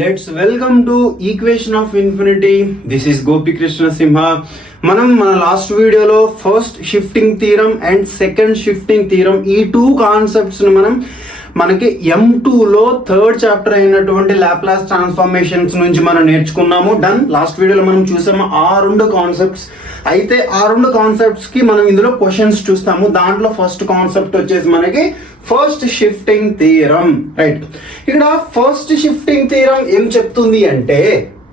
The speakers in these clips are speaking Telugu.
Let's welcome to Equation of Infinity. This is Gopi Krishna Simha. మనం మన లాస్ట్ వీడియోలో first shifting theorem and second shifting theorem ఈ టూ కాన్సెప్ట్స్ని మనకి M2లో థర్డ్ చాప్టర్ అయినటువంటి లాప్లాస్ ట్రాన్స్ఫార్మేషన్స్ నుంచి మనం నేర్చుకున్నాము. డన్. లాస్ట్ వీడియోలో మనం చూసాము ఆ రెండు కాన్సెప్ట్స్. అయితే ఆ రెండు కాన్సెప్ట్స్కి మనం ఇందులో క్వశ్చన్స్ చూస్తాము. దాంట్లో ఫస్ట్ కాన్సెప్ట్ వచ్చేసి మనకి ఫస్ట్ షిఫ్టింగ్ థీరం. రైట్, ఇక్కడ ఫస్ట్ షిఫ్టింగ్ థీరం ఏం చెప్తుంది అంటే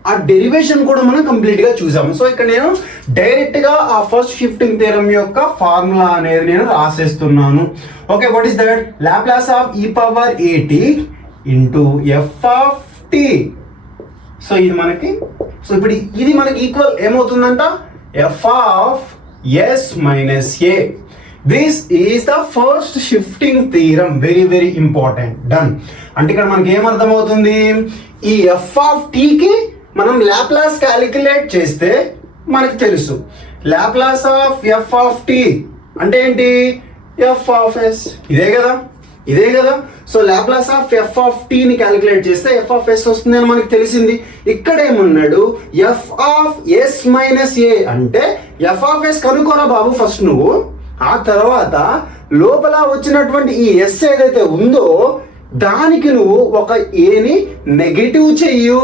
ఆ డెరివేషన్ కూడా మనం కంప్లీట్ గా చూసాము. సో ఇక్కడ నేను డైరెక్ట్ గా ఆ ఫస్ట్ షిఫ్టింగ్ థియరం యొక్క ఫార్ములా అనేది నేను రాసేస్తున్నాను. Okay, what is that? Laplace of e power at into f of t. So ఇది మనకి ఇప్పుడు ఇది మనకి ఈక్వల్ ఏమవుతుందంట? f of s minus a. This is the first shifting theorem. Very very important. Done. అంటే ఇక్కడ మనకి ఏమర్థమవుతుంది? ఈ f ఆఫ్ t కి మనం లాప్లాస్ క్యాలిక్యులేట్ చేస్తే మనకి తెలుసు Laplace of f of t అంటే ఏంటి? f of s. ఇదే కదా. So Laplace of f of t ని క్యాలిక్యులేట్ చేస్తే f ఆఫ్ s వస్తుంది అని మనకి తెలిసింది. ఇక్కడ ఏమన్నాడు? f of s minus a అంటే f ఆఫ్ s కనుక్కోరా బాబు ఫస్ట్ నువ్వు. ఆ తర్వాత లోపల వచ్చినటువంటి ఈ s ఏదైతే ఉందో దానికి నువ్వు ఒక ఏని నెగటివ్ చెయ్యు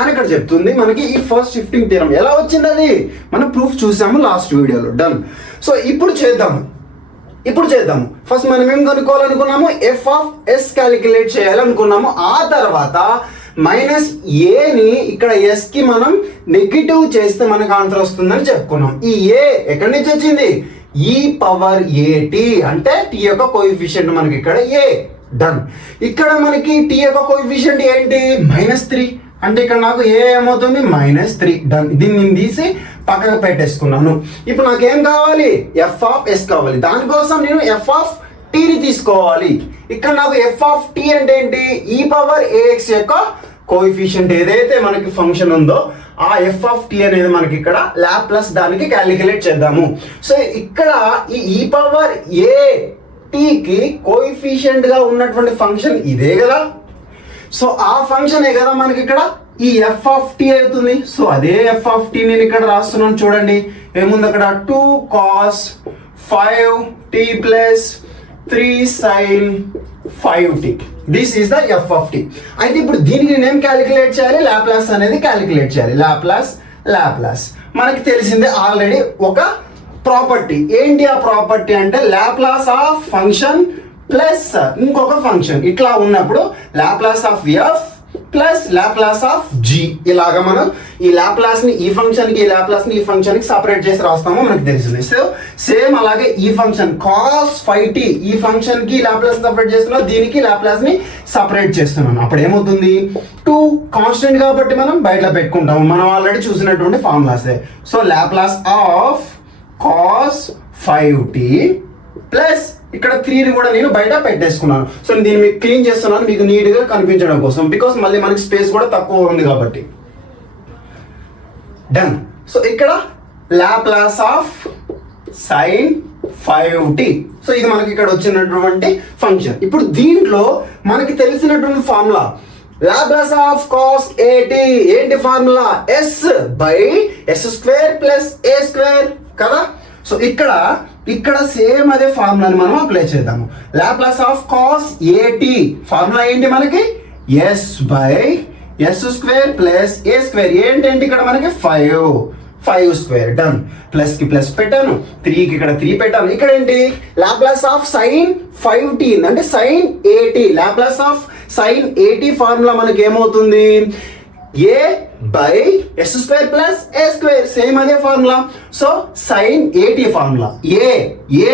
అని ఇక్కడ చెప్తుంది మనకి ఈ ఫస్ట్ షిఫ్టింగ్ థియరం. ఎలా వచ్చింది అది మనం ప్రూఫ్ చూసాము లాస్ట్ వీడియోలో. డన్. సో ఇప్పుడు చేద్దాము. ఫస్ట్ మనం ఏం కనుక్కోవాలనుకున్నాము? ఎఫ్ ఆఫ్ ఎస్ క్యాలిక్యులేట్ చేయాలనుకున్నాము. ఆ తర్వాత మైనస్ ఏని ఇక్కడ ఎస్ కి మనం నెగిటివ్ చేస్తే మనకు ఆన్సర్ వస్తుందని చెప్పుకున్నాం. ఈ ఏ ఎక్కడి నుంచి వచ్చింది? ఈ పవర్ ఏటి అంటే టీ యొక్క కోఎఫిషియంట్ మనకి ఇక్కడ ఏ. డన్. ఇక్కడ మనకి టీ యొక్క కోఎఫిషియంట్ ఏంటి? -3. అంటే ఇక్కడ నాకు ఏ ఏమవుతుంది? -3. డన్. దీన్ని నేను తీసి పక్కకు పెట్టేసుకున్నాను. ఇప్పుడు నాకు ఏం కావాలి? ఎఫ్ ఆఫ్ ఎస్ కావాలి. దానికోసం నేను ఎఫ్ ఆఫ్ టీని తీసుకోవాలి. ఇక్కడ నాకు ఎఫ్ ఆఫ్ టీ అంటే ఏంటి? ఈ పవర్ ఏఎక్స్ యొక్క కోఎఫిషియంట్ ఏదైతే మనకి ఫంక్షన్ ఉందో ఆ ఎఫ్ ఆఫ్ టీ అనేది మనకి ఇక్కడ లాప్లాస్ దానికి క్యాలిక్యులేట్ చేద్దాము. సో ఇక్కడ ఈ పవర్ ఏ టీకి కోఎఫిషియంట్ గా ఉన్నటువంటి ఫంక్షన్ ఇదే కదా. సో ఆ ఫంక్షన్ ఏ కదా మనకి ఇక్కడ ఈ ఎఫ్ ఆఫ్ టీ అవుతుంది. సో అదే ఎఫ్ ఆఫ్ టీ నేను ఇక్కడ రాస్తున్నాను. చూడండి ఏముంది అక్కడ? 2 cos 5t plus 3 sin 5t. This is the F of T. అయితే ఇప్పుడు దీనికి నేను ఏం క్యాలిక్యులేట్ చేయాలి? లాప్లాస్ అనేది క్యాలిక్యులేట్ చేయాలి. లాప్లాస్ మనకి తెలిసిందే ఆల్రెడీ ఒక ప్రాపర్టీ. ఏంటి ఆ ప్రాపర్టీ అంటే లాప్లాస్ ఆఫ్ ఫంక్షన్ ప్లస్ ఇంకొక ఫంక్షన్ ఇట్లా ఉన్నప్పుడు Laplace of F plus Laplace of G. ఇలాగా మనం ఈ లాప్లాస్ ని ఈ ఫంక్షన్ కి, ఈ లాప్లాస్ ని ఈ ఫంక్షన్ కి సపరేట్ చేసి రాస్తామో మనకి తెలిసింది. సో సేమ్ అలాగే ఈ ఫంక్షన్ cos 5t ఈ ఫంక్షన్ కి లాప్లాస్ సపరేట్ చేస్తున్నాం, దీనికి లాప్లాస్ ని సపరేట్ చేస్తున్నాను. అప్పుడు ఏమవుతుంది? 2 కాన్స్టెంట్ కాబట్టి మనం బయట పెట్టుకుంటాము. మనం ఆల్రెడీ చూసినటువంటి ఫార్ములాసే. So Laplace of cos 5t plus ఇక్కడ 3ని కూడా నేను బయట పెట్టేసుకున్నాను. సో దీన్ని మీకు క్లీన్ చేస్తున్నాను మీకు నీట్గా కనిపించడం కోసం, బికాస్ మళ్ళీ మనకి స్పేస్ కూడా తక్కువ ఉంది కాబట్టి. డన్. సో ఇక్కడ Laplace of sin 5t. So ఇది మనకి ఇక్కడ వచ్చినటువంటి ఫంక్షన్. ఇప్పుడు దీంట్లో మనకి తెలిసినటువంటి formula Laplace of cos at. ఏంటి formula? s by s² plus a² కదా. సో ఇక్కడ సేమ్ అదే ఫార్ములాని మనం అప్లై చేద్దాము. Laplace of cos at formula ఏంటి మనకి? s by s² plus a². ఏంటంటే ఇక్కడ మనకి 5² డన్. ప్లస్ కి ప్లస్ పెట్టాను, 3కి ఇక్కడ 3 పెట్టాను. ఇక్కడ ఏంటి? లాప్లాస్ ఆఫ్ sin 5t అంటే sin at. Laplace of sin at formula మనకి ఏమవుతుంది? a by s² plus a². Same అదే formula. So sin at formula a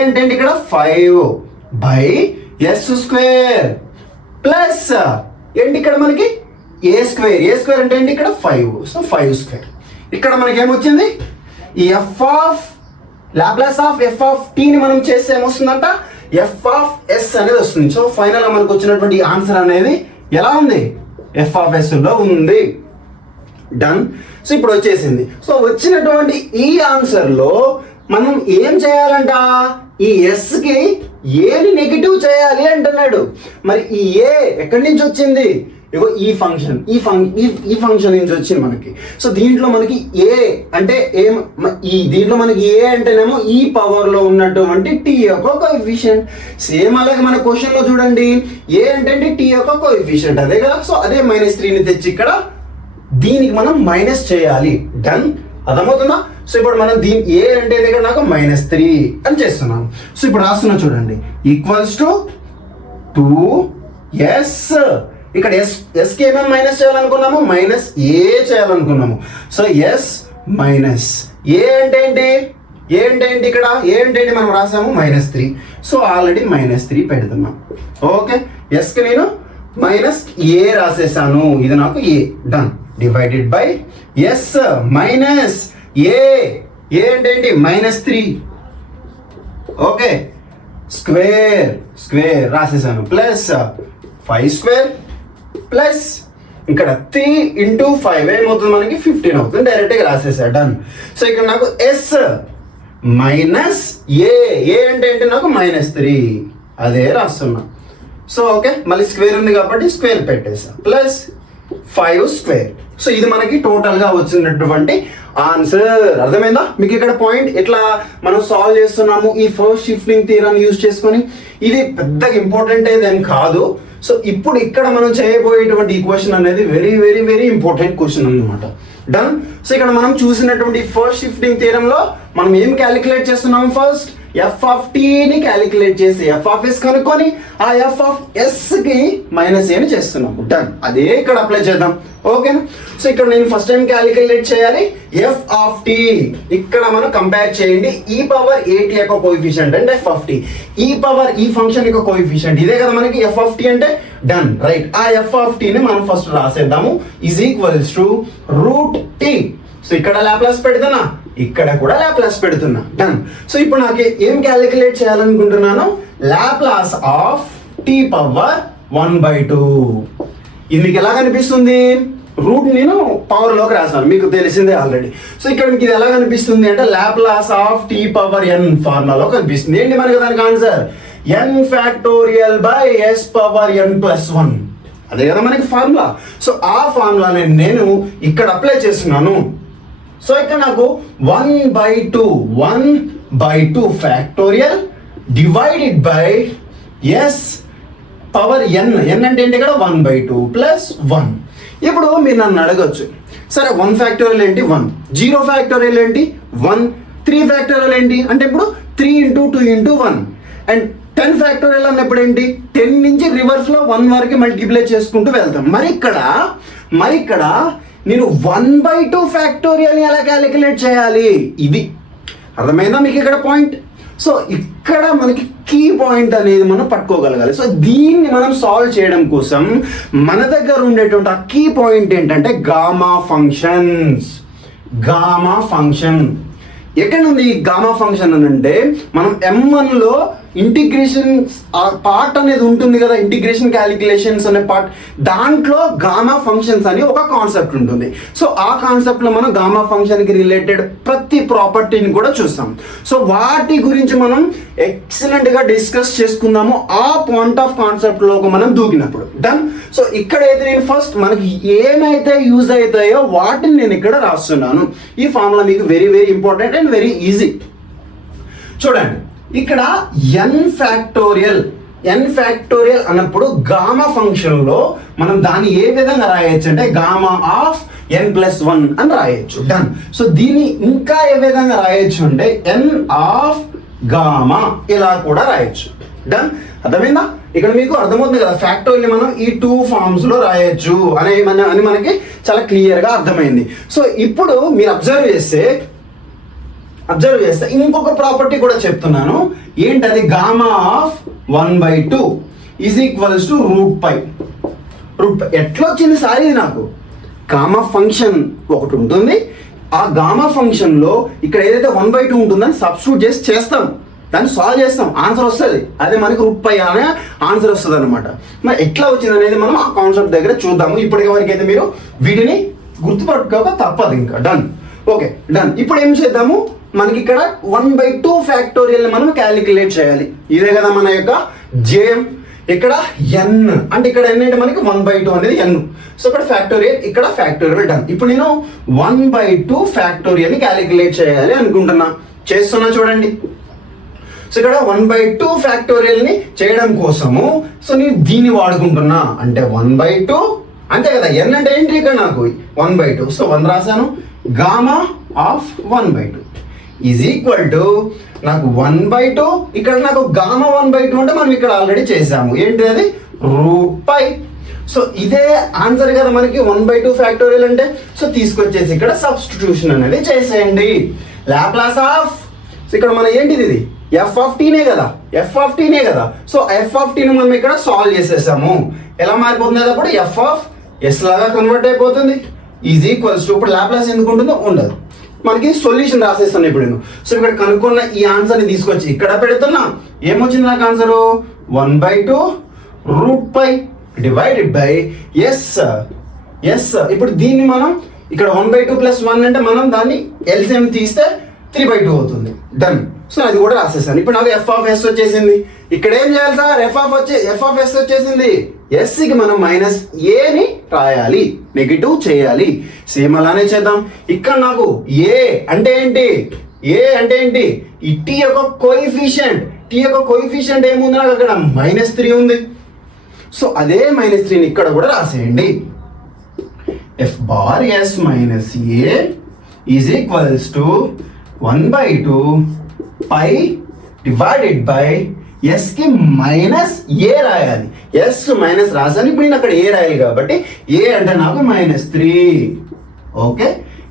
అంటే ఇక్కడ 5 బై s² ప్లస్ ఏంటి ఇక్కడ మనకి a² అంటే ఏంటి ఇక్కడ 5. సో 5². ఇక్కడ మనకి ఏమొచ్చింది? ఈ F of Laplace of F of టీని మనం చేస్తే ఏమొస్తుందంట? ఎఫ్ ఆఫ్ ఎస్ అనేది వస్తుంది. సో ఫైనల్ గా మనకు వచ్చినటువంటి ఆన్సర్ అనేది ఎలా ఉంది? ఎఫ్ ఆఫ్ ఎస్ లో ఉంది. డన్. సో ఇప్పుడు వచ్చేసింది. సో వచ్చినటువంటి ఈ ఆన్సర్ లో మనం ఏం చేయాలంట? ఈ ఎస్ కి ఏని నెగిటివ్ చేయాలి అంటున్నాడు. మరి ఈ ఏ ఎక్కడి నుంచి వచ్చింది? ఇగో ఈ ఫంక్షన్ నుంచి వచ్చింది మనకి. సో దీంట్లో మనకి ఏ అంటే దీంట్లో మనకి ఏ అంటేనేమో ఈ పవర్ లో ఉన్నటువంటి టీ యొక్క కోఎఫిషియంట్. సేమ్ అలాగే మన క్వశ్చన్ లో చూడండి, ఏ అంటే టీ యొక్క కోఎఫిషియంట్ అదే కదా. సో అదే -3ని తెచ్చి ఇక్కడ దీనికి మనం మైనస్ చేయాలి. డన్, అర్థమవుతుందా? సో ఇప్పుడు మనం దీని ఏ అంటే దగ్గర నాకు -3 అని చేస్తున్నాం. సో ఇప్పుడు రాస్తున్నా చూడండి, ఈక్వల్స్ టు 2s. ఇక్కడ ఎస్కి ఏమేమి మైనస్ చేయాలనుకున్నాము? -a చేయాలనుకున్నాము. సో ఎస్ మైనస్ ఏ అంటే ఏంటి? ఏ అంటే ఏంటి? ఇక్కడ ఏ అంటే ఏంటి? మనం రాసాము -3. సో ఆల్రెడీ -3 పెడుతున్నాం. ఓకే, ఎస్కి నేను -a రాసేసాను. ఇది నాకు a. Done, divided by s minus a. A అంటే ఏంటి? -3. ఓకే, స్క్వేర్ రాసేసాను ప్లస్ 5 స్క్వేర్ ప్లస్ ఇక్కడ 3 × 5 ఏమవుతుంది మనకి? 15 అవుతుంది. డైరెక్ట్గా రాసేసా. డన్. సో ఇక్కడ నాకు ఎస్ మైనస్ ఏ. ఏ అంటే ఏంటి? నాకు -3 అదే రాస్తున్నా. సో ఓకే, మళ్ళీ స్క్వేర్ ఉంది కాబట్టి స్క్వేర్ పెట్టేసా ప్లస్ 5 స్క్వేర్. సో ఇది మనకి టోటల్గా వచ్చినటువంటి ఆన్సర్. అర్థమైందా మీకు? ఇక్కడ పాయింట్ ఎట్లా మనం సాల్వ్ చేస్తున్నాము ఈ ఫస్ట్ షిఫ్టింగ్ థియరం యూజ్ చేసుకొని. ఇది పెద్దగా ఇంపార్టెంట్ ఏదేం కాదు. సో ఇప్పుడు ఇక్కడ మనం చేయబోయేటువంటి ఈక్వేషన్ అనేది very very very important question అన్నమాట. డన్. సో ఇక్కడ మనం చూసినటువంటి ఫస్ట్ షిఫ్టింగ్ థియరంలో మనం ఏం క్యాలిక్యులేట్ చేస్తున్నాము? ఫస్ట్ ఎఫ్ ఆఫ్ టీని క్యాలిక్యులేట్ చేసి ఎఫ్ ఆఫ్ ఎస్ కనుక్కొని ఆ ఎఫ్ ఆఫ్ ఎస్కి -a ని చేస్తున్నాము. డన్, అదే ఇక్కడ అప్లై చేద్దాం. ఓకేనా? సో ఇక్కడ నేను ఫస్ట్ టైం క్యాలిక్యులేట్ చేయాలి ఎఫ్ ఆఫ్ టీ. ఇక్కడ మనం కంపేర్ చేయండి ఈ పవర్ at యొక్క coefficient and f of t. E power ఈ ఫంక్షన్ యొక్క కోఎఫిషియంట్ ఇదే కదా మనకి ఎఫ్ ఆఫ్ టీ అంటే. Done, right. ఆ ఎఫ్ ఆఫ్ టీని మనం ఫస్ట్ రాసేద్దాము. Is equals to √t. So ఇక్కడ లాప్లాస్ పెడుతున్నా, ఇక్కడ కూడా లాప్లాస్ పెడుతున్నా. డన్. సో ఇప్పుడు నాకు ఏం క్యాలిక్యులేట్ చేయాలనుకుంటున్నాను? Laplace of T power 1/2. ఇది మీకు ఎలా కనిపిస్తుంది? రూట్ నేను పవర్ లోకి రాసాను, మీకు తెలిసిందే ఆల్రెడీ. సో ఇక్కడ మీకు ఇది ఎలా కనిపిస్తుంది అంటే Laplace of T power n ఫార్ములాలో కనిపిస్తుంది. ఏంటి మనకి దానికి answer? n factorial by s power n + 1. అదే కదా మనకి ఫార్ములా. సో ఆ ఫార్ములాని నేను ఇక్కడ అప్లై చేస్తున్నాను. సో ఇక్కడ నాకు 1/2 factorial divided by S power n. n అంటే ఏంటి? ఇక్కడ 1/2 + 1. ఇప్పుడు మీరు నన్ను అడగచ్చు, సరే 1 ఫ్యాక్టోరియల్ ఏంటి? 1. 0 ఫ్యాక్టోరియల్ ఏంటి? 1. 3 ఫ్యాక్టోరియల్ ఏంటి అంటే ఇప్పుడు 3 × 2 × 1. అండ్ 10 ఫ్యాక్టోరియల్ అన్నప్పుడు ఏంటి? 10 నుంచి రివర్స్లో 1 వరకు మల్టిప్లై చేసుకుంటూ వెళ్తాం. మరి ఇక్కడ నేను 1/2 ఫ్యాక్టోరియల్ని ఎలా క్యాలిక్యులేట్ చేయాలి? ఇది అర్థమైందా మీకు ఇక్కడ పాయింట్? సో ఇక్కడ మనకి కీ పాయింట్ అనేది మనం పట్టుకోగలగాలి. సో దీన్ని మనం సాల్వ్ చేయడం కోసం మన దగ్గర ఉండేటువంటి ఆ కీ పాయింట్ ఏంటంటే గామా ఫంక్షన్. ఎక్కడ ఉంది ఈ గామా ఫంక్షన్ అని అంటే మనం M1లో ఇంటిగ్రేషన్ పార్ట్ అనేది ఉంటుంది కదా, ఇంటిగ్రేషన్ క్యాలిక్యులేషన్స్ అనే పార్ట్, దాంట్లో గామా ఫంక్షన్స్ అని ఒక కాన్సెప్ట్ ఉంటుంది. సో ఆ కాన్సెప్ట్లో మనం గామా ఫంక్షన్కి రిలేటెడ్ ప్రతి ప్రాపర్టీని కూడా చూస్తాం. సో వాటి గురించి మనం ఎక్సలెంట్గా డిస్కస్ చేసుకుందాము ఆ పాయింట్ ఆఫ్ కాన్సెప్ట్లోకి మనం దూకినప్పుడు. డన్. సో ఇక్కడైతే నేను ఫస్ట్ మనకి ఏమైతే యూజ్ అవుతాయో వాటిని నేను ఇక్కడ రాస్తున్నాను. ఈ ఫార్ములా మీకు very very important and very easy. చూడండి, ఇక్కడ n ఫ్యాక్టోరియల్ అన్నప్పుడు గామా ఫంక్షన్లో మనం దాన్ని ఏ విధంగా రాయొచ్చు అంటే గామా ఆఫ్ n + 1 అని రాయొచ్చు. డన్. సో దీన్ని ఇంకా ఏ విధంగా రాయొచ్చు అంటే n ఆఫ్ గామా ఇలా కూడా రాయొచ్చు. డన్, అర్థమైందా? ఇక్కడ మీకు అర్థమవుతుంది కదా, ఫ్యాక్టోరియల్ మనం ఈ 2 ఫార్మ్స్లో రాయొచ్చు అని మనకి చాలా క్లియర్గా అర్థమైంది. సో ఇప్పుడు మీరు అబ్జర్వ్ చేస్తే ఇంకొక ప్రాపర్టీ కూడా చెప్తున్నాను. ఏంటది? Gamma of 1/2 is equals to √π. ఎట్లా వచ్చింది సార్ ఇది? నాకు గామా ఫంక్షన్ ఒకటి ఉంటుంది, ఆ గామా ఫంక్షన్లో ఇక్కడ ఏదైతే 1/2 ఉంటుందని సబ్స్టిట్యూట్ చేస్తాం, దాన్ని సాల్వ్ చేస్తాం, ఆన్సర్ వస్తుంది. అదే మనకి √π అనే ఆన్సర్ వస్తుంది అనమాట. మరి ఎట్లా వచ్చింది అనేది మనం ఆ కాన్సెప్ట్ దగ్గర చూద్దాము. ఇప్పటికి వరకు అయితే మీరు వీటిని గుర్తుపట్టుకోక తప్పదు ఇంకా. డన్. Okay, done. ఇప్పుడు ఏం చేద్దాము? మనకి ఇక్కడ 1/2 ఫ్యాక్టోరియల్ మనం క్యాలిక్యులేట్ చేయాలి. ఇదే కదా మన యొక్క జేఎం. ఇక్కడ n అంటే ఇక్కడ n అంటే మనకి 1/2 అనేది n. సో ఇక్కడ ఫ్యాక్టోరియల్, ఇక్కడ ఫ్యాక్టోరియల్ డన్. ఇప్పుడు నేను 1/2 ఫ్యాక్టోరియల్ ని క్యాలిక్యులేట్ చేయాలి అనుకుంటున్నా. చేస్తున్నా చూడండి. సో ఇక్కడ 1/2 ఫ్యాక్టోరియల్ ని చేయడం కోసము సో నేను దీన్ని వాడుకుంటున్నా. అంటే 1/2 అంతే కదా, n అంటే ఏంటి ఇక్కడ నాకు 1/2. సో 1 రాశాను. Gamma of 1/2 is equal to నాకు 1/2. ఇక్కడ నాకు గామా 1/2 అంటే మనం ఇక్కడ ఆల్రెడీ చేసాము. ఏంటి అది? రూపాయి. సో ఇదే ఆన్సర్ కదా మనకి 1/2 ఫ్యాక్టోరియల్ అంటే. సో తీసుకొచ్చేసి ఇక్కడ సబ్స్టిట్యూషన్ అనేది చేసేయండి. లాప్లాస్ ఆఫ్, సో ఇక్కడ మన ఏంటిది ఇది f(t)నే కదా, f(t)నే కదా. సో f(t)ని మనం ఇక్కడ సాల్వ్ చేసేసాము. ఎలా మారిపోతుంది అది? అప్పుడు f(s) లాగా కన్వర్ట్ అయిపోతుంది. ఈజ్ ఈక్వల్స్ టు, ఇప్పుడు లాప్లాస్ ఎందుకు ఉంటుందో ఉండదు, మనకి సొల్యూషన్ రాసేస్తాను ఇప్పుడు నేను. సో ఇక్కడ కనుక్కున్న ఈ ఆన్సర్ని తీసుకొచ్చి ఇక్కడ పెడుతున్నా. ఏమొచ్చింది నాకు ఆన్సరు? 1/2 రూపాయి డివైడెడ్ బై ఎస్. ఇప్పుడు దీన్ని మనం ఇక్కడ 1/2 ప్లస్ 1 అంటే మనం దాన్ని ఎల్సిఎం తీస్తే 3/2 అవుతుంది. డన్. సో అది కూడా రాసేసాను. ఇప్పుడు నాకు f(s) వచ్చేసింది. ఇక్కడ ఏం చేయాలి సార్? f(s) వచ్చేసింది. ఎస్కి మనం -aని రాయాలి, నెగిటివ్ చేయాలి. సేమ్ అలానే చేద్దాం. ఇక్కడ నాకు a అంటే ఏంటి? a అంటే ఏంటి? ఈ t యొక్క కోఎఫిషియంట్ ఏముంది నాకు అక్కడ? -3 ఉంది. సో అదే -3ని ఇక్కడ కూడా రాసేయండి. f(s) - a is equals to 1/2 pi divided by ఎస్కి -a రాయాలి. ఎస్ మైనస్ రాసాను. ఇప్పుడు నేను అక్కడ ఏ రాయాలి కాబట్టి ఏ అంటే నాకు -3. ఓకే,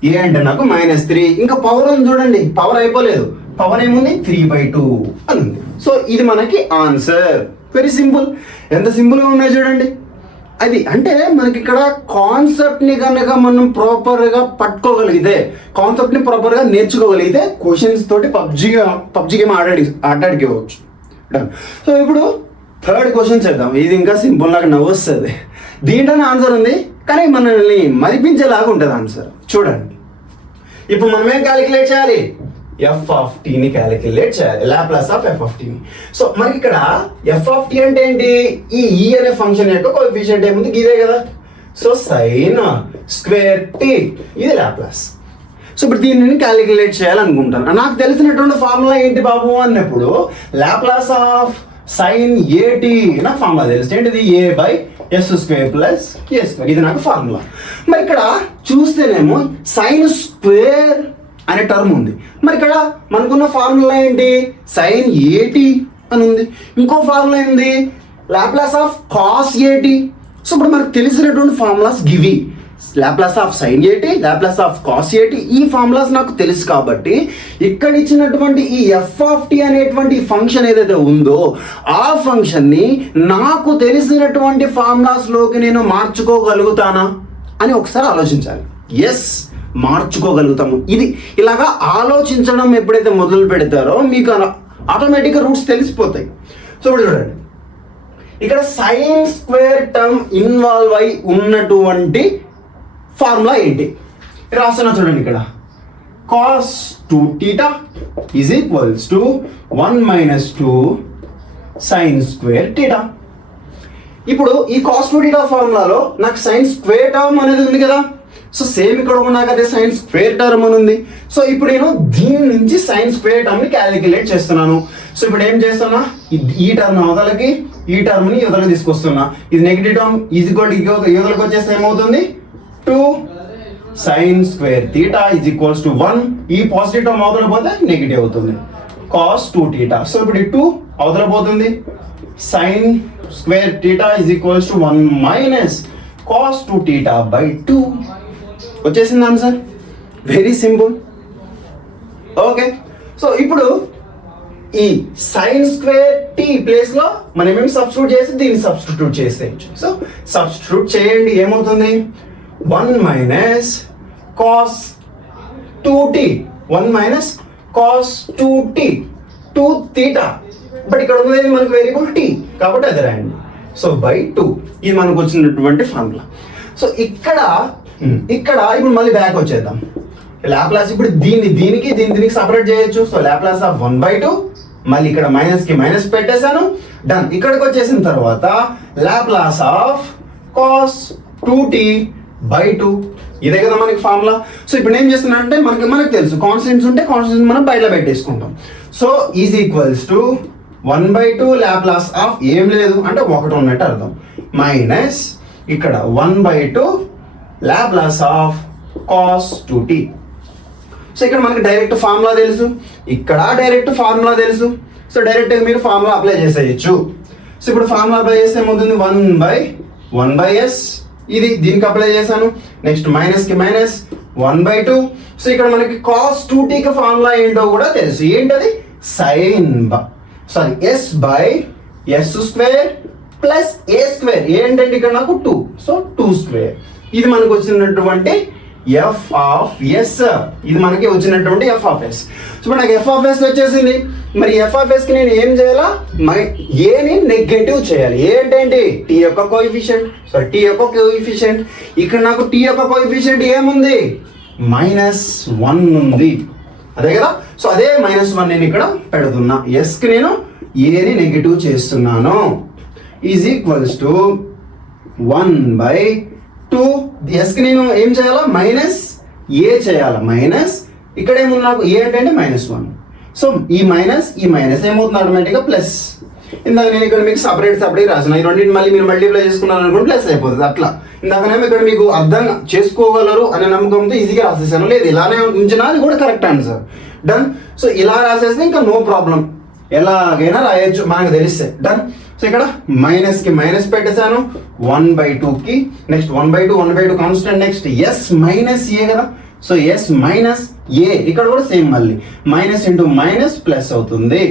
ఏ అంటే నాకు -3. ఇంకా పవర్ ఉంది చూడండి, పవర్ అయిపోలేదు. పవర్ ఏముంది? 3/2 అని ఉంది. సో ఇది మనకి ఆన్సర్. Very simple. ఎంత సింపుల్గా ఉన్నాయి చూడండి. అది అంటే మనకి ఇక్కడ కాన్సెప్ట్ని కనుక మనం ప్రాపర్గా పట్టుకోగలిగితే, కాన్సెప్ట్ని ప్రాపర్గా నేర్చుకోగలిగితే క్వశ్చన్స్ తోటి పబ్జీ గేమ్ ఆడాడుకోవచ్చు. డన్. సో ఇప్పుడు థర్డ్ క్వశ్చన్ చేద్దాం. ఇది ఇంకా సింపుల్, నాకు నవ్వు వస్తుంది. దీంట్లోనే ఆన్సర్ ఉంది కానీ మనల్ని మరిపించేలాగా ఉంటుంది ఆన్సర్. చూడండి, ఇప్పుడు మనం ఏం క్యాలిక్యులేట్ చేయాలి? f(t)ని క్యాలిక్యులేట్ చేయాలి, లాప్లాస్ ఆఫ్ f(t)ని. సో మనకి ఇక్కడ f(t) అంటే ఏంటి? ఈ e అనే ఫంక్షన్ యొక్క కోఎఫిషియంట్ ఏముంది? ఇదే కదా. సో sin స్క్వేర్ t, ఇది లాప్లాస్. సో ఇప్పుడు దీనిని క్యాలిక్యులేట్ చేయాలనుకుంటాను. నాకు తెలిసినటువంటి ఫార్ములా ఏంటి బాబు అన్నప్పుడు లాప్లాస్ ఆఫ్ sin at నాకు ఫార్ములా తెలుసు. ఏంటిది? a/s² + a². ఇది నాకు ఫార్ములా. మరి ఇక్కడ చూస్తేనేమో sin స్క్వేర్ అనే టర్మ్ ఉంది. మరి ఇక్కడ మనకున్న ఫార్ములా ఏంటి? sin at అని ఉంది. ఇంకో ఫార్ములా ఏంది? Laplace of cos at. So ఇప్పుడు మనకు తెలిసినటువంటి ఫార్ములాస్ గివి. Laplace of sin at, Laplace of cos at, ఈ ఫార్ములాస్ నాకు తెలుసు కాబట్టి ఇక్కడ ఇచ్చినటువంటి ఈ f(t) అనేటువంటి ఫంక్షన్ ఏదైతే ఉందో ఆ ఫంక్షన్ని నాకు తెలిసినటువంటి ఫార్ములాస్లోకి నేను మార్చుకోగలుగుతానా అని ఒకసారి ఆలోచించాలి. ఎస్, మార్చుకోగలుగుతాము. ఇది ఇలాగా ఆలోచించడం ఎప్పుడైతే మొదలు పెడతారో మీకు ఆటోమేటిక్గా రూట్స్ తెలిసిపోతాయి. సో ఇప్పుడు చూడండి, ఇక్కడ sin స్క్వేర్ టర్మ్ ఇన్వాల్వ్ అయి ఉన్నటువంటి ఫార్ములా ఏంటి రాస్తున్నా చూడండి. ఇక్కడ cos 2θ is equals to 1 - 2 sin square θ. ఇప్పుడు ఈ cos 2θ ఫార్ములాలో నాకు sin స్క్వేర్ టర్మ్ అనేది ఉంది కదా. సో సేమ్ ఇక్కడ కూడా నాకు అదే sin స్క్వేర్ టర్మ్ అని ఉంది. సో ఇప్పుడు నేను దీని నుంచి sin స్క్వేర్ టర్మ్ని క్యాలిక్యులేట్ చేస్తున్నాను. సో ఇప్పుడు ఏం చేస్తున్నా? ఈ టర్మ్ అవతలకి, ఈ టర్మ్ని యువతలకి తీసుకొస్తున్నా. ఇది నెగిటివ్ టర్మ్ ఈజ్ ఈక్వల్ యువతలకి వచ్చేస్తే ఏమవుతుంది? 2 sin square θ is equals to 1. ఈ పాజిటివ్ టర్మ్ అవతల పోతే నెగిటివ్ అవుతుంది, cos 2θ. సో ఇప్పుడు 2 అవతల పోతుంది, sin square θ is equals to 1 - cos 2θ/2 వచ్చేసింది answer. Very simple. Okay, so ఇప్పుడు ఈ sin స్క్వేర్ t ప్లేస్లో మనం ఏమేమి సబ్స్టిట్యూట్ చేసి దీన్ని సబ్స్టిట్యూట్ చేసేయచ్చు. సో సబ్స్టిట్యూట్ చేయండి. ఏమవుతుంది? 1 - cos 2t, 1 - cos 2t, 2θ. But ఇక్కడ ఉన్నది మనకు వేరియబుల్ t కాబట్టి అది రాయండి. సో /2 ఇది మనకు వచ్చినటువంటి ఫార్ములా. సో ఇక్కడ ఇప్పుడు మళ్ళీ బ్యాక్ వచ్చేద్దాం. లాప్లాస్ ఇప్పుడు దీనికి సపరేట్ చేయొచ్చు. సో లాప్లాస్ ఆఫ్ 1/2, మళ్ళీ ఇక్కడ మైనస్ కి మైనస్ పెట్టేశాను, డన్. ఇక్కడికి వచ్చేసిన తర్వాత లాప్లాస్ ఆఫ్ cos 2t/2, ఇదే కదా మనకి ఫార్ములా. సో ఇప్పుడు ఏం చేస్తున్నా అంటే మనకు తెలుసు కాన్స్టెంట్స్ ఉంటే కాన్స్టెంట్స్ మనం బయట పెట్టేసుకుంటాం. So is equals to 1/2 Laplace of ఏం లేదు అంటే 1 ఉన్నట్టు అర్థం, మైనస్ ఇక్కడ 1/2 Laplace of cos 2t. So ఇక్కడ మనకి డైరెక్ట్ ఫార్ములా తెలుసు, ఇక్కడ డైరెక్ట్ ఫార్ములా తెలుసు. సో డైరెక్ట్ మీరు ఫార్ములా అప్లై చేసేయచ్చు. సో ఇప్పుడు ఫార్ములా అప్లై చేస్తే ఏమవుతుంది, 1/1/s, ఇది దీనికి అప్లై చేశాను. నెక్స్ట్ మైనస్ కి మైనస్ 1/2. సో ఇక్కడ మనకి cos 2t కి ఫార్ములా ఏంటో కూడా తెలుసు, ఏంటది, s/s² ప్లస్ a². ఏంటంటే ఇక్కడ నాకు 2, సో 2². ఇది మనకు వచ్చినటువంటి f ఆఫ్ s, ఇది మనకి వచ్చినటువంటి f ఆఫ్ s. సో ఇప్పుడు నాకు f ఆఫ్ s వచ్చేసింది. మరి f ఆఫ్ s కి నేను ఏం చేయాలా, ఏని నెగటివ్ చేయాలి. ఏంటంటే t యొక్క కోఎఫిషియంట్. సో t యొక్క కోఎఫిషియంట్, ఇక్కడ నాకు t యొక్క కోఎఫిషియంట్ ఏముంది, -1 ఉంది, అదే కదా. సో అదే -1 నేను ఇక్కడ పెడుతున్నా, s కి నేను ఏని నెగటివ్ చేస్తున్నాను. ఈజ్ ఈక్వల్స్ టు 1/2, s కి నేను ఏం చేయాలా, -a చేయాలా, మైనస్ ఇక్కడ ఏముంది నాకు a అంటే -1. సో ఈ మైనస్ ఏమవుతుంది ఆటోమేటిక్గా ప్లస్. ఇందాక నేను ఇక్కడ మీకు సపరేట్ రాసిన ఈ రెండింటిని మళ్ళీ మీరు మల్టిప్లై చేసుకున్నారు అనుకోండి ప్లస్ అయిపోతుంది. అట్లా ఇందాకనేమో ఇక్కడ మీకు అర్థం చేసుకోగలరు అనే నమ్మకంతో ఈజీగా రాసేసాను. లేదు ఇలానే ఉంచినా అది కూడా కరెక్ట్ ఆన్సర్, డన్. సో ఇలా రాసేస్తే ఇంకా నో ప్రాబ్లం, ఎలాగైనా రాయొచ్చు మనకు తెలిస్తే, డన్. సో ఇక్కడ మైనస్ కి మైనస్ పెట్టేశాను, 1/2 కి next 1/2 constant, next s minus a కదా. సో s మైనస్ ఏ, ఇక్కడ కూడా సేమ్ మళ్ళీ మైనస్ ఇంటూ మైనస్ ప్లస్ అవుతుంది,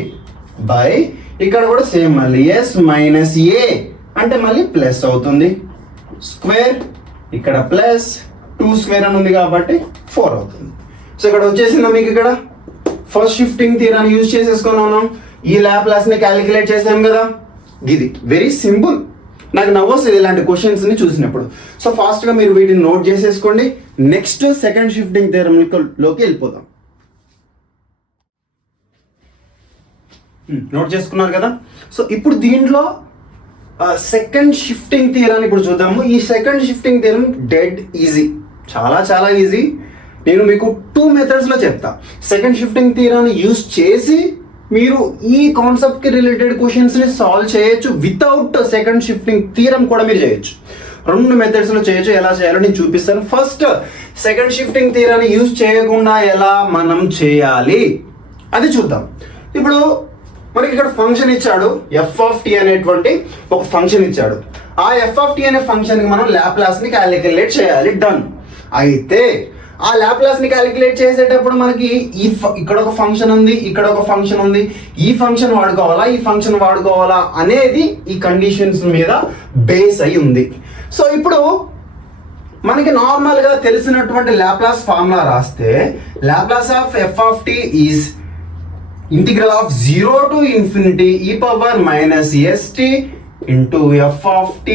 బై ఇక్కడ కూడా సేమ్ మళ్ళీ s మైనస్ ఏ అంటే మళ్ళీ ప్లస్ అవుతుంది, స్క్వేర్ ఇక్కడ ప్లస్ 2² అని ఉంది కాబట్టి 4 అవుతుంది. సో ఇక్కడ వచ్చేసిందా మీకు, ఇక్కడ ఫస్ట్ షిఫ్టింగ్ థియరాన్ని యూజ్ చేసేసుకున్నాం, ఈ లాప్లాస్ ని క్యాలిక్యులేట్ చేసాం కదా. ఇది వెరీ సింపుల్, నాకు నవ్వొస్తుంది ఇలాంటి క్వశ్చన్స్ ని చూసినప్పుడు. సో ఫాస్ట్ గా మీరు వీటిని నోట్ చేసేసుకోండి. నెక్స్ట్ సెకండ్ షిఫ్టింగ్ థియరం లోకి వెళ్ళిపోదాం. నోట్ చేసుకున్నారు కదా. సో ఇప్పుడు దీంట్లో సెకండ్ షిఫ్టింగ్ థియరాన్ని ఇప్పుడు చూద్దాము. ఈ second shifting theorem dead easy, చాలా ఈజీ. నేను మీకు 2 మెథడ్స్లో చెప్తా. సెకండ్ షిఫ్టింగ్ థియరాన్ని యూజ్ చేసి మీరు ఈ కాన్సెప్ట్కి రిలేటెడ్ క్వశ్చన్స్ని సాల్వ్ చేయొచ్చు. వితౌట్ సెకండ్ షిఫ్టింగ్ థియరం కూడా మీరు చేయొచ్చు. 2 మెథడ్స్లో చేయొచ్చు. ఎలా చేయాలో నేను చూపిస్తాను. ఫస్ట్ సెకండ్ షిఫ్టింగ్ థియరాన్ని యూజ్ చేయకుండా ఎలా మనం చేయాలి అది చూద్దాం. ఇప్పుడు మనకి ఇక్కడ ఫంక్షన్ ఇచ్చాడు, ఎఫ్ ఆఫ్ టీ అనేటువంటి ఒక ఫంక్షన్ ఇచ్చాడు. ఆ ఎఫ్ ఆఫ్ టీ అనే ఫంక్షన్కి మనం లాప్లాస్ని క్యాలిక్యులేట్ చేయాలి, డన్. అయితే ఆ లాప్లాస్ని క్యాలిక్యులేట్ చేసేటప్పుడు మనకి ఇక్కడ ఒక ఫంక్షన్ ఉంది, ఇక్కడ ఒక ఫంక్షన్ ఉంది. ఈ ఫంక్షన్ వాడుకోవాలా, ఈ ఫంక్షన్ వాడుకోవాలా అనేది ఈ కండిషన్స్ మీద బేస్ అయి ఉంది. సో ఇప్పుడు మనకి నార్మల్గా తెలిసినటువంటి లాప్లాస్ ఫార్ములా రాస్తే Laplace of F of T is integral of 0 to ∞ e power minus st into f of t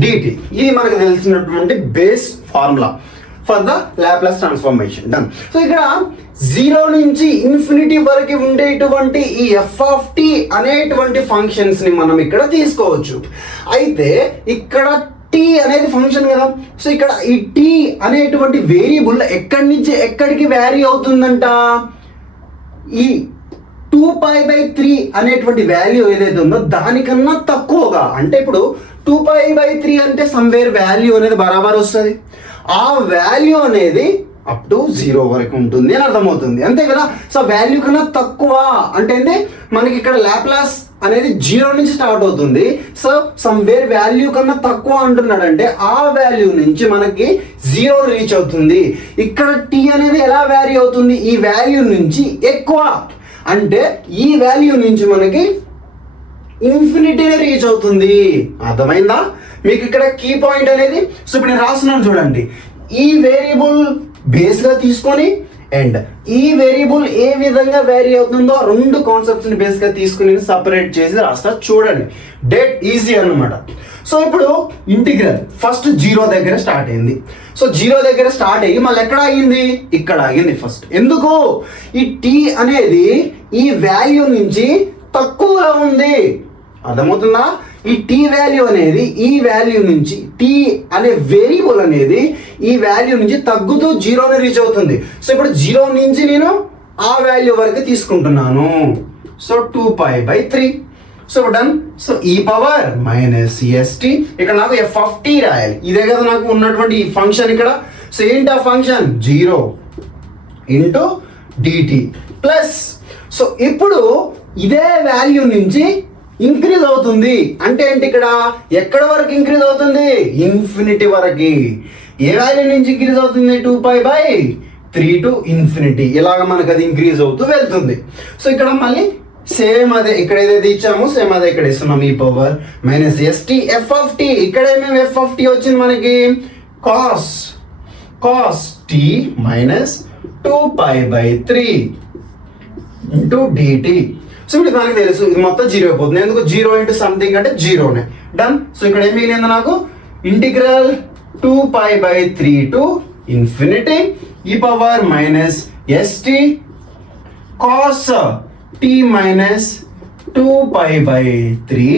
dt. ఇది మనకు తెలిసినటువంటి base formula for the Laplace transformation, done. So ఇక్కడ 0 నుంచి ∞ వరకు ఉండేటువంటి ఈ ఎఫ్ ఆఫ్ టీ అనేటువంటి ఫంక్షన్స్ ని మనం ఇక్కడ తీసుకోవచ్చు. అయితే ఇక్కడ టీ అనేది ఫంక్షన్ కదా. సో ఇక్కడ ఈ టీ అనేటువంటి వేరియబుల్ ఎక్కడి నుంచి ఎక్కడికి వ్యారీ అవుతుందంట, ఈ 2π/3 అనేటువంటి వాల్యూ ఏదైతే ఉందో దానికన్నా తక్కువగా, అంటే ఇప్పుడు 2π/3 అంటే సమ్వేర్ వాల్యూ అనేది బరాబర్ వస్తుంది. ఆ వాల్యూ అనేది అప్ టు 0 వరకు ఉంటుంది అని అర్థమవుతుంది, అంతే కదా. సో వాల్యూ కన్నా తక్కువ అంటే మనకి ఇక్కడ లాప్లాస్ అనేది 0 నుంచి స్టార్ట్ అవుతుంది. సో సమ్వేర్ వాల్యూ కన్నా తక్కువ అంటున్నాడంటే ఆ వాల్యూ నుంచి మనకి 0 రీచ్ అవుతుంది. ఇక్కడ టీ అనేది ఎలా వ్యారీ అవుతుంది, ఈ వాల్యూ నుంచి ఎక్కువ, అంటే ఈ వాల్యూ నుంచి మనకి ఇన్ఫినిటీనే రీచ్ అవుతుంది. అర్థమైందా మీకు ఇక్కడ కీ పాయింట్ అనేది? సో ఇప్పుడు నేను రాస్తున్నాను చూడండి, ఈ వేరియబుల్ బేస్గా తీసుకొని ఎండ్. ఈ వేరియబుల్ ఏ విధంగా వేరీ అవుతుందో రెండు కాన్సెప్ట్స్ ని బేస్ గా తీసుకుని సపరేట్ చేసి రాస్తా చూడండి. డెడ్ ఈజీ అన్నమాట. సో ఇప్పుడు ఇంటిగ్రల్ ఫస్ట్ 0 దగ్గర స్టార్ట్ అయింది. సో 0 దగ్గర స్టార్ట్ అయ్యి మళ్ళీ ఎక్కడ ఆగింది? ఇక్కడ ఆగింది ఫస్ట్. ఎందుకు? ఈ t అనేది ఈ వాల్యూ నుంచి తక్కువగా ఉంది. అర్థమవుతుందా? ఈ t వాల్యూ అనేది ఈ వాల్యూ నుంచి, t అనే వేరియబుల్ అనేది ఈ వాల్యూ నుంచి తగ్గుతూ 0ని రీచ్ అవుతుంది. సో ఇప్పుడు 0 నుంచి నేను ఆ వాల్యూ వరకు తీసుకుంటున్నాను. So 2π/3. So done. So e power minus st, ఇక్కడ నాకు f ఆఫ్ t రాయాలి. ఇదే కదా నాకు ఉన్నటువంటి ఈ ఫంక్షన్ ఇక్కడ. సో ఏంటి ఆ function? 0 into dt plus. So ఇప్పుడు ఇదే వాల్యూ నుంచి ఇంక్రీజ్ అవుతుంది. అంటే ఏంటి? ఇక్కడ ఎక్కడ వరకు ఇంక్రీజ్ అవుతుంది? ఇన్ఫినిటీ వరకు. ఏ వాల్యూ నుంచి ఇంక్రీజ్ అవుతుంది? 2π/3 టు ఇన్ఫినిటీ. ఇలాగ మనకు అది ఇంక్రీజ్ అవుతూ వెళ్తుంది. సో ఇక్కడ మళ్ళీ సేమ్ అదే, ఇక్కడ ఏదైతే ఇచ్చామో సేమ్ అదే ఇక్కడ ఇస్తున్నాం. ఈ power minus st f of t. ఇక్కడ ఏమేమి f ఆఫ్ t వచ్చింది మనకి? cos t minus 2π/3 into dt. సో ఇప్పుడు మనకి తెలుసు ఇది మొత్తం 0 అయిపోతుంది. ఎందుకు? 0 ఇంటూ సంథింగ్ అంటే 0నే. డన్. సో ఇక్కడ ఏం మిగిలింది నాకు? Integral 2π/3 to infinity e power minus st cos t minus 2π/3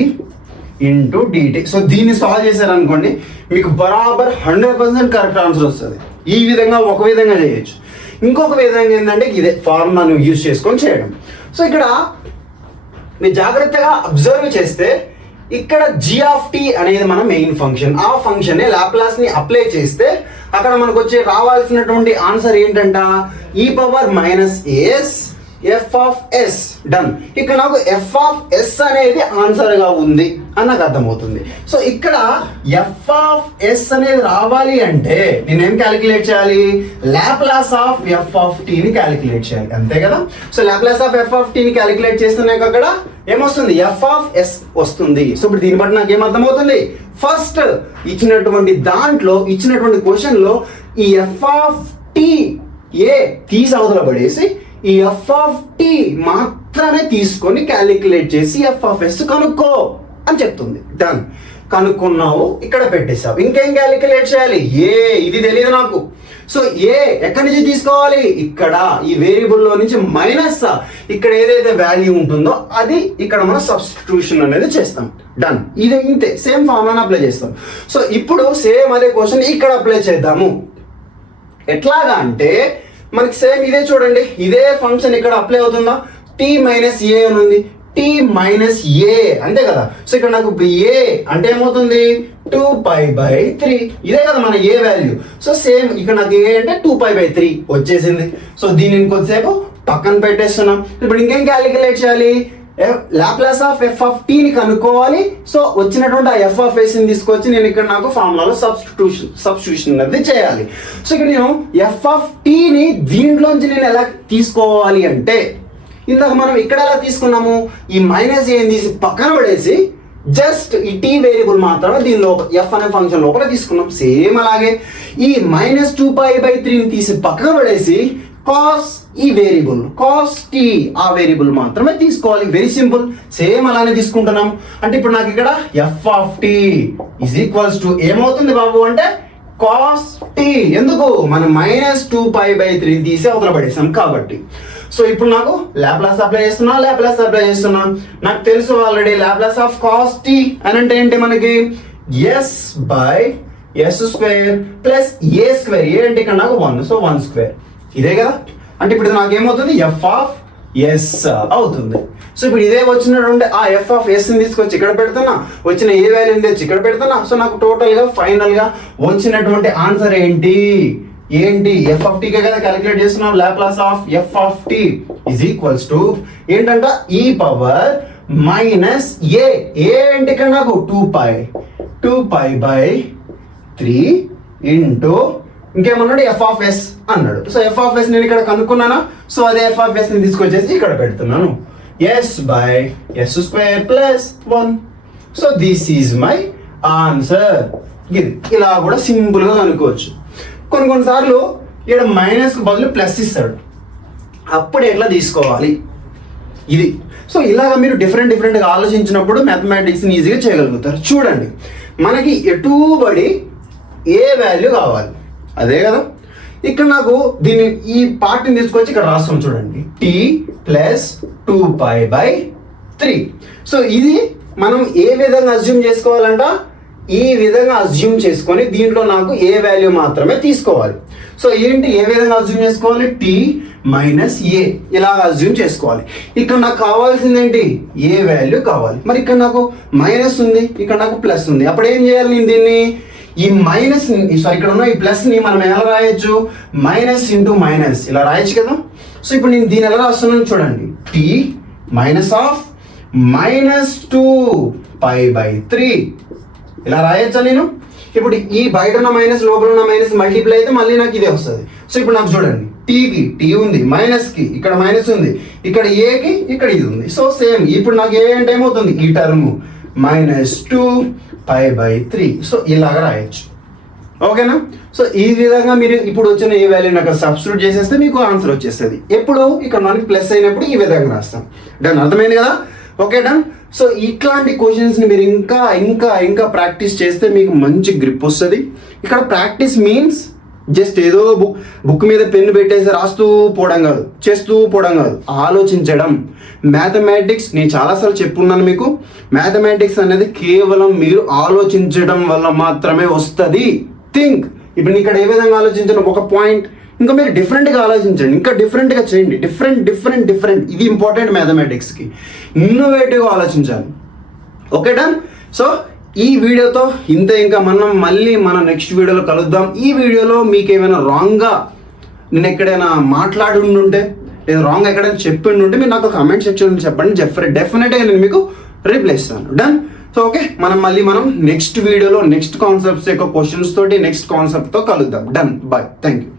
into dt. So దీన్ని సాల్వ్ చేశారనుకోండి మీకు బరాబర్ 100% కరెక్ట్ ఆన్సర్ వస్తుంది. ఈ విధంగా ఒక విధంగా చేయొచ్చు. ఇంకొక విధంగా ఏంటంటే ఇదే ఫార్ములాను యూజ్ చేసుకొని చేయడం. సో ఇక్కడ మీరు జాగ్రత్తగా అబ్జర్వ్ చేస్తే ఇక్కడ g ఆఫ్ t అనేది మన మెయిన్ ఫంక్షన్. ఆ ఫంక్షన్ లాప్లాస్ ని అప్లై చేస్తే అక్కడ మనకు వచ్చే రావాల్సినటువంటి ఆన్సర్ ఏంటంట? e power minus as f of s. Done. ఇక్కడ నాకు f ఆఫ్ s అనేది ఆన్సర్ గా ఉంది అని నాకు అర్థమవుతుంది. సో ఇక్కడ f ఆఫ్ s అనేది రావాలి అంటే నేనేం క్యాలిక్యులేట్ చేయాలి? Laplace of f of t ని క్యాలిక్యులేట్ చేయాలి. అంతే కదా? So Laplace of f of t ని క్యాలిక్యులేట్ చేస్తున్నాక అక్కడ ఏమొస్తుంది? f ఆఫ్ s వస్తుంది. సో ఇప్పుడు దీన్ని బట్టి నాకు ఏం అర్థమవుతుంది? ఫస్ట్ ఇచ్చినటువంటి దాంట్లో ఇచ్చినటువంటి క్వశ్చన్ లో ఈ f ఆఫ్ t ఏ తీసి అవతల పడేసి ఈ f ఆఫ్ t మాత్రమే తీసుకొని క్యాలిక్యులేట్ చేసి f ఆఫ్ s కనుక్కో అని చెప్తుంది. డన్. కనుక్కున్నావు, ఇక్కడ పెట్టేసావు. ఇంకేం క్యాలిక్యులేట్ చేయాలి? ఏ ఇది తెలియదు నాకు. సో ఏ ఎక్కడి నుంచి తీసుకోవాలి? ఇక్కడ ఈ వేరియబుల్లో నుంచి మైనస్ ఇక్కడ ఏదైతే వాల్యూ ఉంటుందో అది ఇక్కడ మనం సబ్స్టిట్యూషన్ అనేది చేస్తాం. డన్. ఇది ఇంతే, సేమ్ ఫార్ములాని అప్లై చేస్తాం. సో ఇప్పుడు సేమ్ అదే క్వశ్చన్ ఇక్కడ అప్లై చేద్దాము. ఎట్లాగా అంటే మనకి సేమ్ ఇదే చూడండి, ఇదే ఫంక్షన్ ఇక్కడ అప్లై అవుతుందా? t మైనస్ ఏ అని ఉంది. t మైనస్ ఏ అంతే కదా? సో ఇక్కడ నాకు ఏ అంటే ఏమవుతుంది? 2π/3. ఇదే కదా మన ఏ వాల్యూ. సో సేమ్ ఇక్కడ నాకు ఏ అంటే 2π/3 వచ్చేసింది. సో దీన్ని ఇంకొద్దిసేపు పక్కన పెట్టేస్తున్నాం. ఇప్పుడు ఇంకేం క్యాలిక్యులేట్ చేయాలి? Laplace of f of t ని కనుక్కోవాలి. సో వచ్చినటువంటి ఆ f ఆఫ్ s ని తీసుకొచ్చి నేను ఇక్కడ నాకు ఫార్ములాలో సబ్స్టిట్యూషన్ అనేది చేయాలి. సో ఇక్కడ నేను f ఆఫ్ t ని దీంట్లోంచి నేను ఎలా తీసుకోవాలి అంటే ఇందాక మనం ఇక్కడ ఎలా తీసుకున్నాము? ఈ మైనస్ ఏం తీసి పక్కన పడేసి జస్ట్ ఈ t వేరియబుల్ మాత్రమే దీని లోపల f అనే ఫంక్షన్ లోపల తీసుకున్నాం. సేమ్ అలాగే ఈ మైనస్ 2π/3 ని తీసి పక్కన పడేసి కాస్ ఈ వేరియబుల్ కాస్ t ఆ వేరియబుల్ మాత్రమే తీసుకోవాలి. Very simple. సేమ్ అలానే తీసుకుంటున్నాం. అంటే ఇప్పుడు నాకు ఇక్కడ f of t is equals to ఏమవుతుంది బాబు అంటే కాస్ t. ఎందుకు? మనం మైనస్ 2π/3 తీసి అవతల పడేసాం కాబట్టి. సో ఇప్పుడు నాకు లాప్లాస్ అప్లై చేస్తున్నా. నాకు తెలుసు already Laplace of cos t అని అంటే ఏంటి మనకి? s/s² plus a². ఏ అంటే ఇక్కడ నాకు 1, సో 1² ఇదే కదా. అంటే ఇప్పుడు నాకు ఏమవుతుంది? f ఆఫ్ s అవుతుంది. సో ఇప్పుడు ఇదే వచ్చినటువంటి ఆ f ఆఫ్ s ని తీసుకొచ్చి ఇక్కడ పెడుతున్నా, వచ్చిన ఏ వాల్యూని తెచ్చి ఇక్కడ పెడుతున్నా. సో నాకు టోటల్గా ఫైనల్గా వచ్చినటువంటి ఆన్సర్ ఏంటి? f ఆఫ్ t కదా క్యాలిక్యులేట్ చేస్తున్నాం. Laplace of f of t is equals to ఏంటంట? e power minus a. A అంటే ఇక్కడ నాకు 2π/3 ఇంటూ ఇంకేమన్నాడు? f ఆఫ్ s అన్నాడు. సో f ఆఫ్ s నేను ఇక్కడ కనుక్కున్నానా? సో అదే f ఆఫ్ s ని తీసుకొచ్చేసి ఇక్కడ పెడుతున్నాను. s/s² plus 1. So this is my answer. ఇది ఇలా కూడా సింపుల్గా కనుక్కోవచ్చు. కొన్నిసార్లు ఇక్కడ మైనస్కి బదులు ప్లస్ ఇస్తాడు. అప్పుడు ఎట్లా తీసుకోవాలి ఇది. సో ఇలాగ మీరు డిఫరెంట్గా ఆలోచించినప్పుడు మ్యాథమెటిక్స్ని ఈజీగా చేయగలుగుతారు. చూడండి, మనకి ఎటుబడి ఏ వాల్యూ కావాలి అదే కదా. ఇక్కడ నాకు దీన్ని ఈ పార్ట్ని తీసుకొచ్చి ఇక్కడ రాస్తాం చూడండి, t ప్లస్ 2π/3. సో ఇది మనం ఏ విధంగా అజ్యూమ్ చేసుకోవాలంట, ఈ విధంగా అజ్యూమ్ చేసుకొని దీంట్లో నాకు ఏ వాల్యూ మాత్రమే తీసుకోవాలి. సో ఏంటి ఏ విధంగా అజ్యూమ్ చేసుకోవాలి, t మైనస్ ఏ ఇలా అజ్యూమ్ చేసుకోవాలి. ఇక్కడ నాకు కావాల్సింది ఏంటి, ఏ వాల్యూ కావాలి. మరి ఇక్కడ నాకు మైనస్ ఉంది, ఇక్కడ నాకు ప్లస్ ఉంది. అప్పుడు ఏం చేయాలి, నేను దీన్ని ఈ మైనస్ ఇక్కడ ఉన్న ఈ ప్లస్ని మనం ఎలా రాయొచ్చు, మైనస్ ఇంటూ మైనస్ ఇలా రాయొచ్చు కదా. సో ఇప్పుడు నేను దీన్ని ఎలా రాస్తున్నాను చూడండి, t మైనస్ ఆఫ్ -2π/3 ఇలా రాయొచ్చా నేను. ఇప్పుడు ఈ బయట ఉన్న మైనస్ లోపల ఉన్న మైనస్ మల్టిప్లై అయితే మళ్ళీ నాకు ఇదే వస్తుంది. సో ఇప్పుడు నాకు చూడండి, టీకి టీ ఉంది, మైనస్కి ఇక్కడ మైనస్ ఉంది, ఇక్కడ ఏకి ఇక్కడ ఇది ఉంది. సో సేమ్ ఇప్పుడు నాకు ఏ అంటే ఏమవుతుంది, ఈ టర్మ్ -2π/3. సో ఇలాగా రాయొచ్చు. ఓకేనా. సో ఈ విధంగా మీరు ఇప్పుడు వచ్చిన ఏ వాల్యూని అక్కడ సబ్స్టిట్యూట్ చేసేస్తే మీకు ఆన్సర్ వచ్చేస్తుంది. ఎప్పుడు ఇక్కడ మనకి ప్లస్ అయినప్పుడు ఈ విధంగా రాస్తాం. డన్, అర్థమైంది కదా. Okay done. సో ఇట్లాంటి క్వశ్చన్స్ని మీరు ఇంకా ఇంకా ఇంకా ప్రాక్టీస్ చేస్తే మీకు మంచి గ్రిప్ వస్తుంది. ఇక్కడ ప్రాక్టీస్ మీన్స్ జస్ట్ ఏదో బుక్ మీద పెన్ను పెట్టేసి రాస్తూ పోవడం కాదు, చేస్తూ పోవడం కాదు, ఆలోచించడం. మ్యాథమెటిక్స్ నేను చాలాసార్లు చెప్పున్నాను మీకు, మ్యాథమెటిక్స్ అనేది కేవలం మీరు ఆలోచించడం వల్ల మాత్రమే వస్తుంది. థింక్. ఇప్పుడు ఇక్కడ ఏ విధంగా ఆలోచించడం ఒక పాయింట్, ఇంకా మీరు డిఫరెంట్గా ఆలోచించండి, ఇంకా డిఫరెంట్గా చేయండి. డిఫరెంట్ ఇది ఇంపార్టెంట్ మ్యాథమెటిక్స్కి. ఇన్నోవేటివ్గా ఆలోచించాలి. Okay done. సో ఈ వీడియోతో ఇంత. ఇంకా మనం మళ్ళీ మన నెక్స్ట్ వీడియోలో కలుద్దాం. ఈ వీడియోలో మీకు ఏమైనా రాంగ్గా నేను ఎక్కడైనా మాట్లాడి ఉంటే లేదా రాంగ్ ఎక్కడైనా చెప్పి ఉంటే మీరు నాకు కామెంట్ సెక్షన్లో చెప్పండి. డెఫినెట్గా నేను మీకు రిప్లై ఇస్తాను. డన్. సో ఓకే, మనం నెక్స్ట్ వీడియోలో నెక్స్ట్ కాన్సెప్ట్స్ యొక్క క్వశ్చన్స్ తోటి నెక్స్ట్ కాన్సెప్ట్తో కలుద్దాం. Done, bye, thank you.